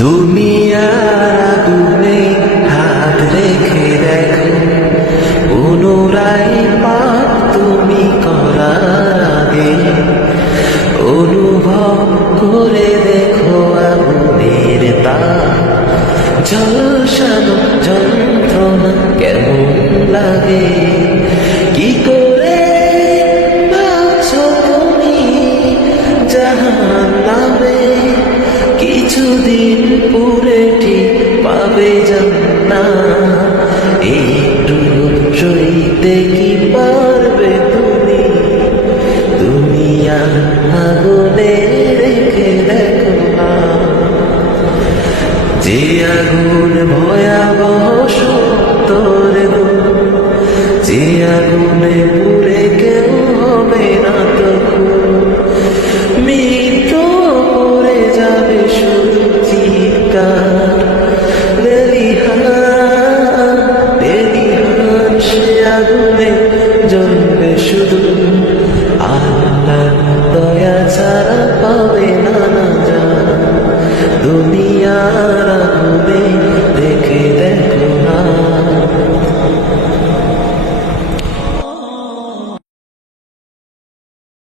দুনিয়ার আগুনে হাত রেখে দেখো, পুনরায় পাপ তুমি করার আগে অনুভব করে দেখো আগুনের তাপ ঝলসানো যন্ত্রণা কেমন লাগে। কি করে ভাবছো তুমি জাহান্নামে, কিছুদিন পুরে ঠিক পাবে জান্নাত। একটু সইতে কি পারবে তুমি, দুনিয়া আগুনে রেখে দেখো না। যে আগুন ভয়াবহ সত্যর গুণ, যে আগুনে পুড়ে কেউ হবে না তো মৃত্যু পড়ে যাবে শুধু চিৎকার। লেলিহান সে আগুনে জ্বলবে শুধু, আল্লাহর দয়া ছাড়া পাবে